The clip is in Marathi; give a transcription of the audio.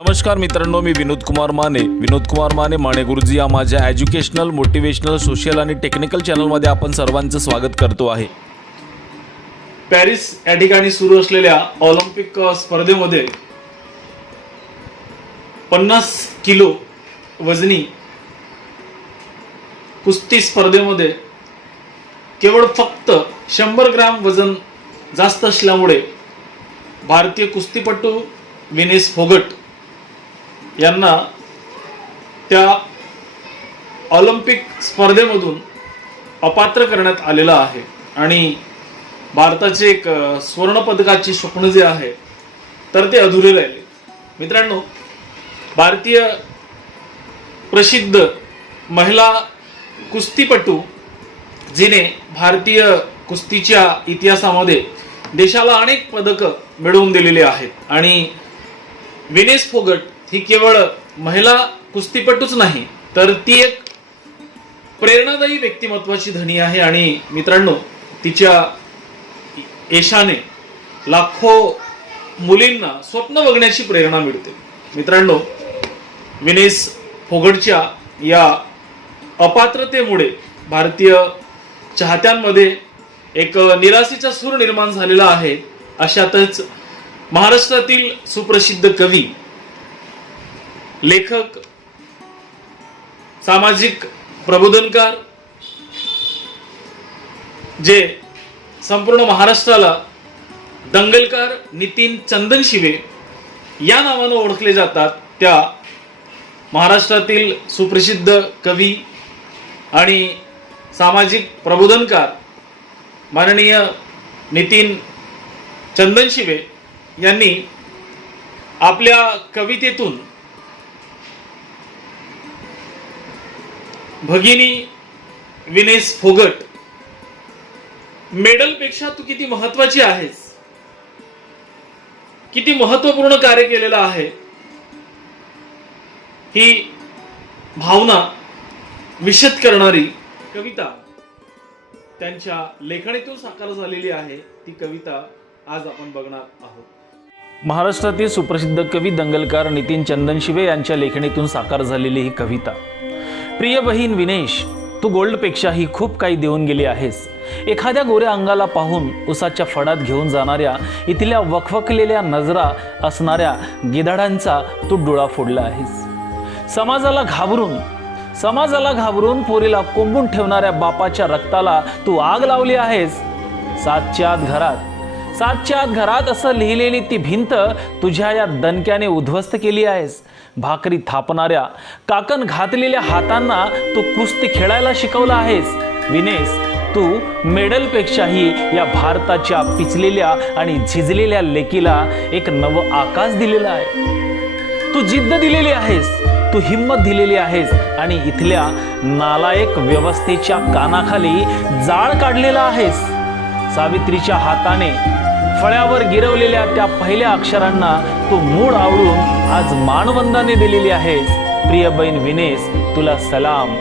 नमस्कार मित्रांनो मी विनोद कुमार माने. विनोद कुमार माने माने गुरुजी या माझ्या एज्युकेशनल मोटिवेशनल सोशल आणि टेक्निकल चॅनलमध्ये आपण सर्वांचं स्वागत करतो आहे. पॅरिस या ठिकाणी सुरू असलेल्या ऑलिम्पिक स्पर्धेमध्ये पन्नास किलो वजनी कुस्ती स्पर्धेमध्ये केवळ फक्त शंभर ग्राम वजन जास्त असल्यामुळे भारतीय कुस्तीपटू विनेश फोगट यांना त्या ऑलिम्पिक स्पर्धेमधून अपात्र करण्यात आलेलं आहे. आणि भारताचे एक अ, स्वप्न जे आहे तर ते अधुरे राहिले मित्रांनो भारतीय प्रसिद्ध महिला कुस्तीपटू जिने भारतीय कुस्तीच्या इतिहासामध्ये देशाला अनेक पदकं मिळवून दिलेली आहेत. आणि विनेश फोगट ही केवळ महिला कुस्तीपटूच नाही तर ती एक प्रेरणादायी व्यक्तिमत्वाची धनी आहे आणि मित्रांनो तिच्या यशाने लाखो मुलींना स्वप्न बघण्याची प्रेरणा मिळते. मित्रांनो विनेस फोगटच्या या अपात्रतेमुळे भारतीय चाहत्यांमध्ये एक निराशेचा सूर निर्माण झालेला आहे. अशातच महाराष्ट्रातील सुप्रसिद्ध कवी लेखक सामाजिक प्रबोधनकार जे संपूर्ण महाराष्ट्राला दंगलकार नितीन चंदन शिवे या नावानं ओळखले जातात त्या महाराष्ट्रातील सुप्रसिद्ध कवी आणि सामाजिक प्रबोधनकार माननीय नितीन चंदन शिवे यांनी आपल्या कवितेतून भगिनी विनेश फोगट मेडलपेक्षा तू किती महत्वाची आहेस? किती महत्त्वपूर्ण कार्य केलेलं आहे? ही भावना विशद करणारी कविता. त्यांच्या लेखणीतून साकार झालेली आहे ती कविता आज आपण बघणार आहोत. महाराष्ट्रातील सुप्रसिद्ध कवी दंगलकार नितीन चंदनशिवे यांच्या लेखणीतून साकार झालेली ही कविता. प्रिय बहीण विनेश तू गोल्डपेक्षाही खूप काही देऊन गेली आहेस. एखाद्या गोऱ्या अंगाला पाहून उसाच्या फडात घेऊन जाणाऱ्या इथल्या वखवकलेल्या नजरा असणाऱ्या गिधाडांचा तू डोळा फोडला आहेस. समाजाला घाबरून समाजाला घाबरून पोरीला कोंबून ठेवणाऱ्या बापाच्या रक्ताला तू आग लावली आहेस. सातच्या आत घरात सातच्या आत घरात असं लिहिलेली ती भिंत तुझ्या या दणक्याने उद्ध्वस्त केली आहेस. भाकरी थापणाऱ्या काकण घातलेल्या हातांना तू कुस्ती खेळायला शिकवलं आहेस. विनेस तू मेडलपेक्षाही या भारताच्या पिचलेल्या आणि झिजलेल्या लेकीला एक नवं आकाश दिलेलं आहे. तू जिद्द दिलेली आहेस तू हिंमत दिलेली आहेस आणि इथल्या नालायक व्यवस्थेच्या कानाखाली जाळ काढलेला आहेस. सावित्रीच्या हाताने फळ्यावर गिरवलेल्या त्या पहिल्या अक्षरांना तू मूळ आवडून आज मानवंदाने दिलेली आहेस प्रिय बहीण विनेश तुला सलाम.